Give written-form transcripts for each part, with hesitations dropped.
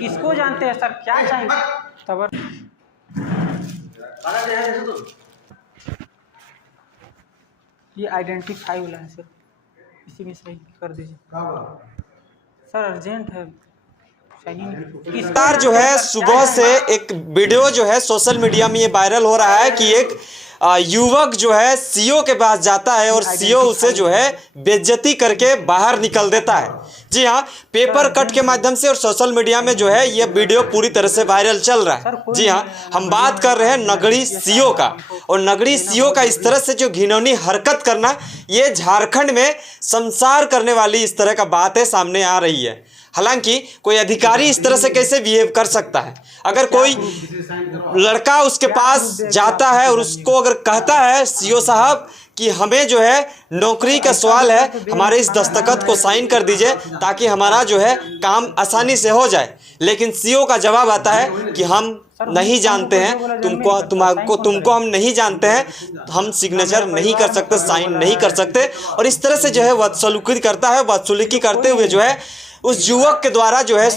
किसको जानते हैं सर, क्या चाहिए खबर? ये आइडेंटिफाई वाला है सर, इसी में सही कर दीजिए सर, अर्जेंट है। लगातार जो है सुबह से एक वीडियो जो है सोशल मीडिया में ये वायरल हो रहा है कि एक युवक जो है सीओ के पास जाता है और सीओ उसे जो है बेइज्जती करके बाहर निकल देता है। जी हाँ, पेपर कट के माध्यम से और सोशल मीडिया में जो है ये वीडियो पूरी तरह से वायरल चल रहा है। जी हाँ, हम बात कर रहे हैं नगड़ी सीओ का, और नगड़ी सीओ का इस तरह से जो घिनौनी हरकत करना, ये झारखंड में संसार करने वाली इस तरह का बातें सामने आ रही है। हालांकि कोई अधिकारी इस तरह से कैसे बिहेव कर सकता है? अगर कोई लड़का उसके पास जाता है और उसको अगर कहता है सीओ साहब कि हमें जो है नौकरी का सवाल है, हमारे इस दस्तखत को साइन कर दीजिए ताकि हमारा जो है काम आसानी से हो जाए, लेकिन सीओ का जवाब आता है कि हम नहीं जानते हैं, तुमको हम नहीं जानते हैं, हम सिग्नेचर नहीं कर सकते, साइन नहीं कर सकते। और इस तरह से जो है बदसलूकी करता है। बदसलूकी करते हुए जो है उस युवक के द्वारा जो है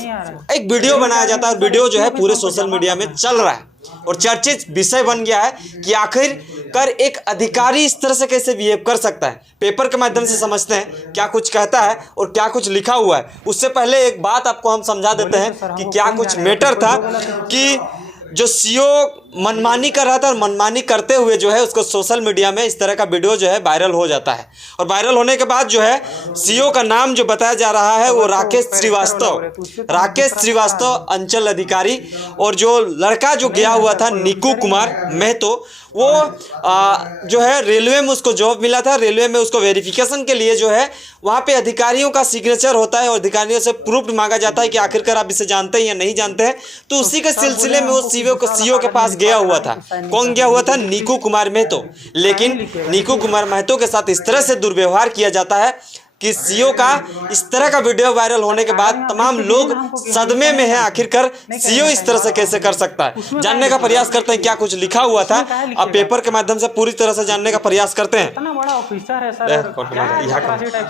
एक वीडियो बनाया जाता है, और वीडियो जो है पूरे सोशल मीडिया में चल रहा है और चर्चित विषय बन गया है कि आखिरकार एक अधिकारी इस तरह से कैसे बिहेव कर सकता है। पेपर के माध्यम से समझते हैं क्या कुछ कहता है और क्या कुछ लिखा हुआ है। उससे पहले एक बात आपको हम समझा देते हैं कि क्या कुछ मैटर था कि जो सीओ मनमानी कर रहा था, और मनमानी करते हुए जो है उसको सोशल मीडिया में इस तरह का वीडियो जो है वायरल हो जाता है। और वायरल होने के बाद जो है सीओ का नाम जो बताया जा रहा है वो राकेश श्रीवास्तव अंचल अधिकारी, और जो लड़का जो गया हुआ था नीकू कुमार महतो, वो जो है रेलवे में उसको जॉब मिला था। रेलवे में उसको वेरिफिकेशन के लिए जो है वहाँ पे अधिकारियों का सिग्नेचर होता है और अधिकारियों से प्रूफ मांगा जाता है कि आखिरकार आप इसे जानते हैं या नहीं जानते हैं। तो उसी के सिलसिले में वो सीओ के पास गया हुआ था। कौन गया हुआ था? नीकू कुमार महतो। लेकिन नीकू कुमार महतो के साथ इस तरह से दुर्व्यवहार किया जाता है कि सीओ का इस तरह का वीडियो वायरल होने के बाद तमाम लोग सदमे में हैं। आखिरकार सीओ इस तरह से कैसे कर सकता है? जानने का प्रयास करते हैं क्या कुछ लिखा हुआ था। अब पेपर के माध्यम से पूरी तरह से जानने का प्रयास करते हैं।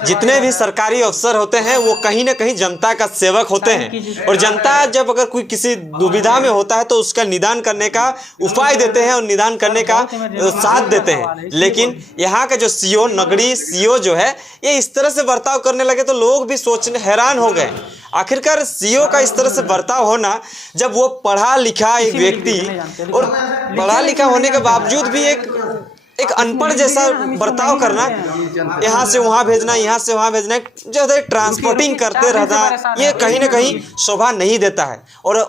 जितने भी सरकारी अफसर होते हैं वो कहीं ना कहीं जनता का सेवक होते हैं, और जनता जब अगर कोई किसी दुविधा में होता है तो उसका निदान करने का उपाय देते हैं और निदान करने का साथ देते हैं। लेकिन यहाँ का जो सीओ, नगड़ी सीओ जो है, ये इस तरह से बर्ताव करने लगे तो लोग भी सोचने हैरान हो गए। आखिरकार सीओ का इस तरह से बर्ताव होना, जब वो पढ़ा लिखा एक व्यक्ति, और पढ़ा लिखा होने के बावजूद भी एक अनपढ़ जैसा बर्ताव करना, यहाँ से वहाँ भेजना, यहाँ से वहाँ भेजना, जो है ट्रांसपोर्टिंग करते रहना, ये कहीं ना कहीं शोभा नहीं देता है। और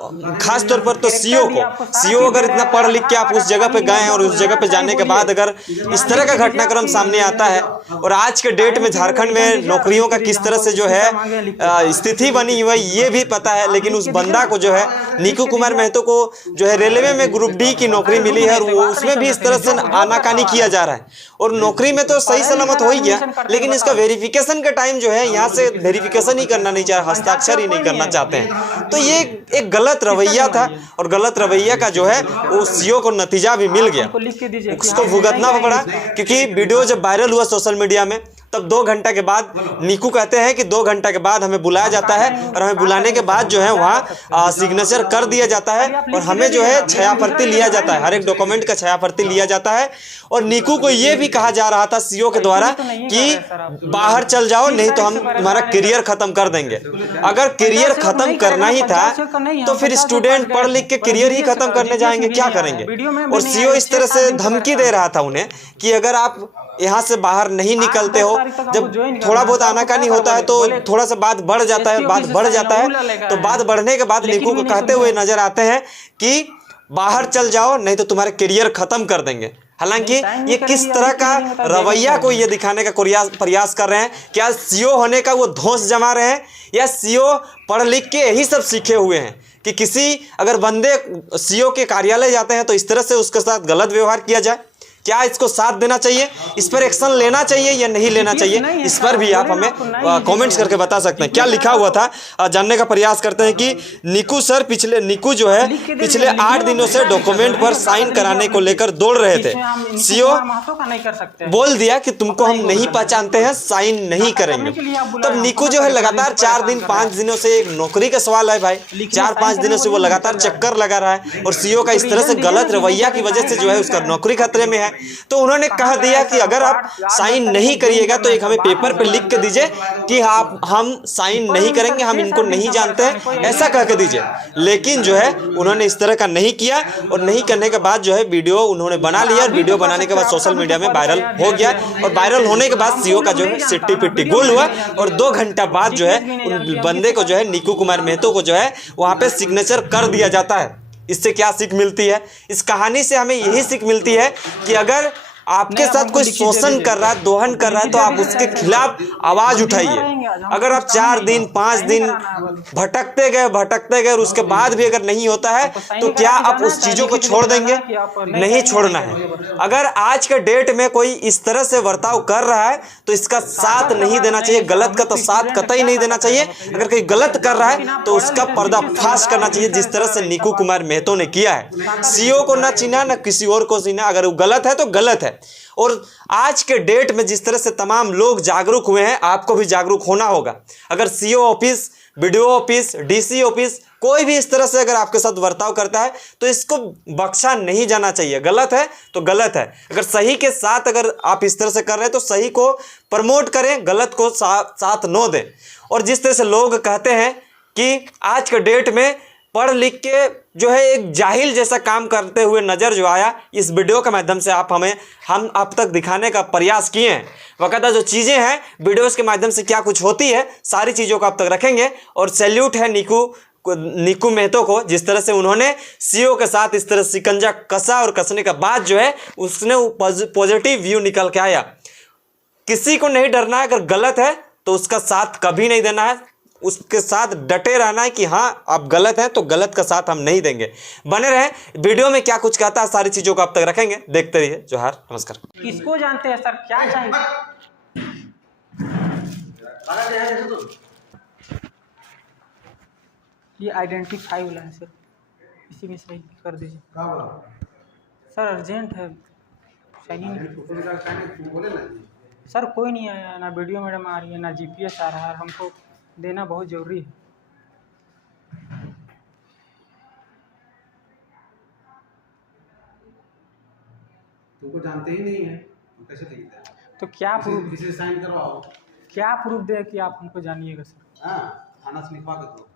खास तौर पर तो सीओ अगर इतना पढ़ लिख के आप उस जगह पे गए और उस जगह पे जाने के बाद अगर इस तरह का घटनाक्रम सामने आता है, और आज के डेट में झारखंड में नौकरियों का किस तरह से जो है स्थिति बनी हुई है ये भी पता है। लेकिन उस बंदा को जो है नीकू कुमार महतो को जो है रेलवे में ग्रुप डी की नौकरी मिली है, और उसमें भी इस तरह से आनाकानी किया जा रहा है। और नौकरी में तो सही सलामत हो ही गया, लेकिन इसका वेरिफिकेशन का टाइम जो है यहाँ से वेरिफिकेशन ही करना नहीं चाह, हस्ताक्षर ही नहीं करना चाहते हैं। तो ये एक गलत रवैया था, और गलत रवैया का जो है वो सीओ को नतीजा भी मिल गया, उसको भुगतना पड़ा। क्योंकि वीडियो जब वायरल हुआ सोशल मीडिया में, तब 2 घंटा के बाद नीकू कहते हैं कि 2 घंटा के बाद हमें बुलाया जाता है, और हमें बुलाने के बाद जो है वहाँ सिग्नेचर कर दिया जाता है, और हमें जो है छायाप्रति लिया जाता है, हर एक डॉक्यूमेंट का छायाप्रति लिया जाता है। और नीकू को ये भी कहा जा रहा था सीओ के द्वारा कि बाहर चल जाओ, नहीं तो हम तुम्हारा करियर खत्म कर देंगे। अगर करियर खत्म करना ही था तो फिर स्टूडेंट पढ़ लिख के करियर ही खत्म करने जाएंगे, क्या करेंगे? और सीओ इस तरह से धमकी दे रहा था उन्हें कि अगर आप यहाँ से बाहर नहीं निकलते हो, जब थोड़ा बहुत आनाकानी होता है तो थोड़ा सा बात बढ़ जाता है, बात बढ़ जाता है, तो बात बढ़ने के बाद नीकू को कहते हुए नजर आते हैं कि बाहर चल जाओ, नहीं तो तुम्हारे करियर खत्म कर देंगे। हालांकि ये किस तरह का रवैया को ये दिखाने का प्रयास कर रहे हैं? क्या सीओ होने का वो धौंस जमा रहे हैं, या सीओ पढ़ लिख के यही सब सीखे हुए हैं कि किसी अगर बंदे सीओ के कार्यालय जाते हैं तो इस तरह से उसके साथ गलत व्यवहार किया जाए? क्या इसको साथ देना चाहिए, इस पर एक्शन लेना चाहिए या नहीं लेना चाहिए, इस पर भी आप हमें कमेंट्स करके बता सकते हैं। क्या लिखा हुआ था जानने का प्रयास करते हैं कि निकू जो है पिछले 8 दिनों से डॉक्यूमेंट पर साइन कराने को लेकर दौड़ रहे थे। सीओ बोल दिया कि तुमको हम नहीं पहचानते हैं, साइन नहीं करेंगे। तब निकू जो है लगातार 4 दिन 5 दिनों से, एक नौकरी का सवाल है भाई, 4-5 दिनों से वो लगातार चक्कर लगा रहा है और सीओ का इस तरह से गलत रवैया की वजह से जो है उसका नौकरी खतरे में है। तो उन्होंने कह दिया कि अगर आप साइन नहीं करिएगा तो एक हमें पेपर पे लिख के दीजिए कि हम साइन नहीं करेंगे, हम इनको नहीं जानते हैं, ऐसा कह के दीजिए। लेकिन जो है उन्होंने इस तरह का नहीं किया और नहीं करने के बाद जो है वीडियो उन्होंने बना लिया। वीडियो बनाने के बाद सोशल मीडिया में वायरल हो गया और वायरल होने के बाद सीओ का जो है सिट्टी पिट्टी गोल हुआ और 2 घंटा बाद जो है उन बंदे को जो है निकू कुमार मेहतो को जो है वहां पे सिग्नेचर कर दिया जाता है। इससे क्या सीख मिलती है? इस कहानी से हमें यही सीख मिलती है कि अगर आपके साथ कोई शोषण कर रहा है, दोहन कर रहा है, तो आप उसके खिलाफ आवाज उठाइए। अगर आप 4 दिन 5 दिन भटकते गए और उसके बाद भी अगर नहीं होता है तो क्या आप उस चीजों को छोड़ देंगे? नहीं छोड़ना है। अगर आज के डेट में कोई इस तरह से बर्ताव कर रहा है तो इसका साथ नहीं देना चाहिए। गलत का तो साथ कतई नहीं देना चाहिए। अगर कोई गलत कर रहा है तो उसका पर्दाफाश करना चाहिए, जिस तरह से निकू कुमार मेहतो ने किया है। सीओ को ना चिन्हा ना किसी और को चिन्हा, अगर वो गलत है तो गलत है। और आज के डेट में जिस तरह से तमाम लोग जागरूक हुए हैं, आपको भी जागरूक होना होगा। अगर CO office, BDO office, DC office कोई भी इस तरह से अगर आपके साथ बर्ताव करता है तो इसको बख्शा नहीं जाना चाहिए। गलत है तो गलत है। अगर सही के साथ अगर आप इस तरह से कर रहे हैं तो सही को प्रमोट करें, गलत को साथ न दें। और जिस तरह से लोग कहते हैं कि आज के डेट में पढ़ लिख के जो है एक जाहिल जैसा काम करते हुए नजर जो आया, इस वीडियो के माध्यम से हम आप तक दिखाने का प्रयास किए हैं। वकायदा जो चीज़ें हैं वीडियोस के माध्यम से क्या कुछ होती है, सारी चीज़ों को आप तक रखेंगे। और सैल्यूट है निकू मेहतो को, जिस तरह से उन्होंने सीओ के साथ इस तरह शिकंजा कसा और कसने के बाद जो है उसने पॉजिटिव व्यू निकल के आया। किसी को नहीं डरना है, अगर गलत है तो उसका साथ कभी नहीं देना है, उसके साथ डटे रहना है कि हाँ आप गलत हैं तो गलत का साथ हम नहीं देंगे। बने रहें, वीडियो में क्या कुछ कहता है सारी चीजों को आप तक रखेंगे, देखते रहिए। जोहार, नमस्कार। किसको जानते हैं सर, क्या चाहिए? ये आइडेंटिफाई वाला है सर, इसी में सही कर दीजिए सर, अर्जेंट है। सही सर, कोई नहीं आया, ना वीडियो मैडम आ रही है, ना जीपीएस आ रहा है, हमको देना बहुत जरूरी है। तुमको जानते ही नहीं है तो कैसे लिखते हैं? तो क्या प्रूफ, किसी से साइन करवाओ। क्या प्रूफ दे कि आप हमको जानिएगा सर? हाँ, थाना से लिखवा के दो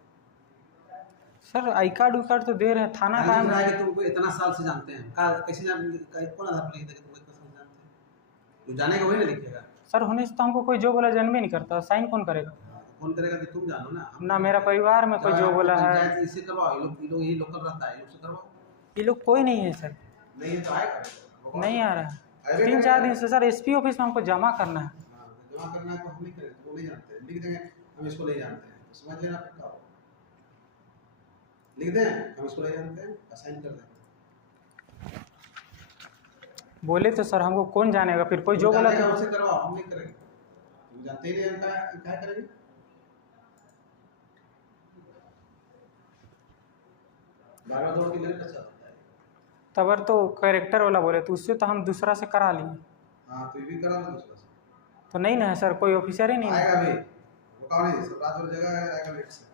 सर। आई कार्ड तो दे रहे हैं, थाना का है। तुमको इतना साल से जानते हैं, कैसे कौन आधार पर लिख देगा? तुमको इतना साल जानते हैं, तो जानेगा वही ना लिखेगा सर। होने से तो हमको कोई जो बोला जन्म ही नहीं करता, साइन कौन करेगा? कौन करेगा कि तुम जानो ना मेरा परिवार में कोई जो बोला है। इससे करवाओ, ये लोग यही लोकल रहता है, लोग से करवाओ। ये लोग कोई नहीं है सर। नहीं है तो आएगा, नहीं आ रहा है 3-4 दिन से सर। एसपी ऑफिस में हमको जमा करना है। जमा करना है तो हम नहीं करेंगे, वो नहीं जानते हैं, लिख देंगे हम इसको नहीं जानते हैं, समझ लेना। लिख दें हम इसको नहीं जानते हैं, असाइन कर दें। बोले तो सर हमको कौन जानेगा, फिर कोई जो बोला तो हमसे करवाओ, हम नहीं करेंगे। तुम जानते ही नहीं, हम क्या करेंगे? बार-बार दौड़ के लेने का चाहता है। तबर तो कैरेक्टर वाला बोले तो उससे तो हम दूसरा से करा लिए। हाँ, तो ये भी करा लो दूसरा से। तो नहीं ना है सर, कोई ऑफिसर ही नहीं आएगा भी, रुकाओ नहीं, सब रात भर जगह है, आएगा लेट से।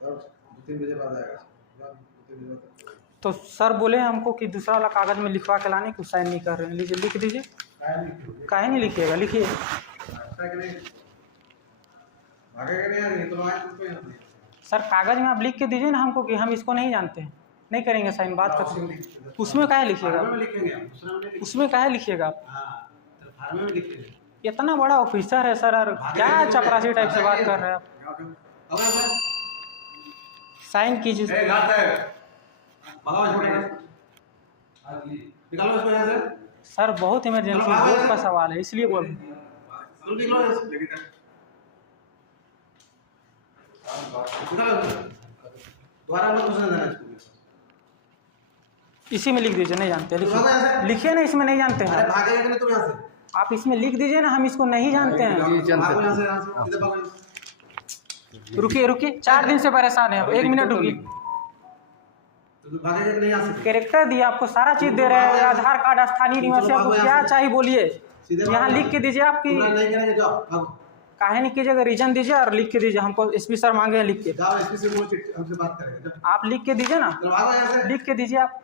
तब 2-3 बजे बाद आएगा, 2-3 बजे तक। तो सर बोले हमको कि दूसरा वाला कागज में लिखवा के लाने को, साइन नहीं कर रहे हैं। लीजिए लिख दीजिए। काहे नहीं लिखिएगा, लिखिए। सर कागज में आप लिख के दीजिए ना हमको कि हम इसको नहीं जानते हैं, नहीं करेंगे साइन, बात करते हैं। उसमें काहे लिखिएगा, उसमें काहे लिखिएगा आप? इतना बड़ा ऑफिसर है सर, और क्या चपरासी टाइप से बात कर रहे हैं आप? साइन कीजिए। सर बहुत इमरजेंसी दोस्त का सवाल है, इसलिए बोल रहे हैं। दोबारा मत घुसने देना इसको। इसी में लिख दीजिए, नहीं जानते तो भागो यहाँ से। लिखिए ना, इसमें नहीं जानते अरे हैं भागेगा कि नहीं तुम यहाँ से? आप, इसमें लिख दीजिए ना, हम इसको नहीं जानते हैं। भागो यहाँ से, यहाँ से। इधर भागो यहाँ से। रुकिए रुकिए, 4 दिन से परेशान है, 1 मिनट रुकिए। तो भागेगा कि नहीं यहाँ से? कैरेक्टर दिया आपको, सारा चीज दे रहे हैं, आधार कार्ड, स्थानीय निवासी, आपको क्या चाहिए बोलिए, यहाँ लिख के दीजिए। आपकी पूरा नहीं करेंगे, जाओ भागो। काहे नहीं कीजिएगा, रीजन दीजिए और लिख के दीजिए। हमको एसपी सर मांगे हैं, लिख के। जाओ एसपी से हमसे बात करेंगे। आप लिख के दीजिए ना, भागो यहाँ से। लिख के दीजिए आप।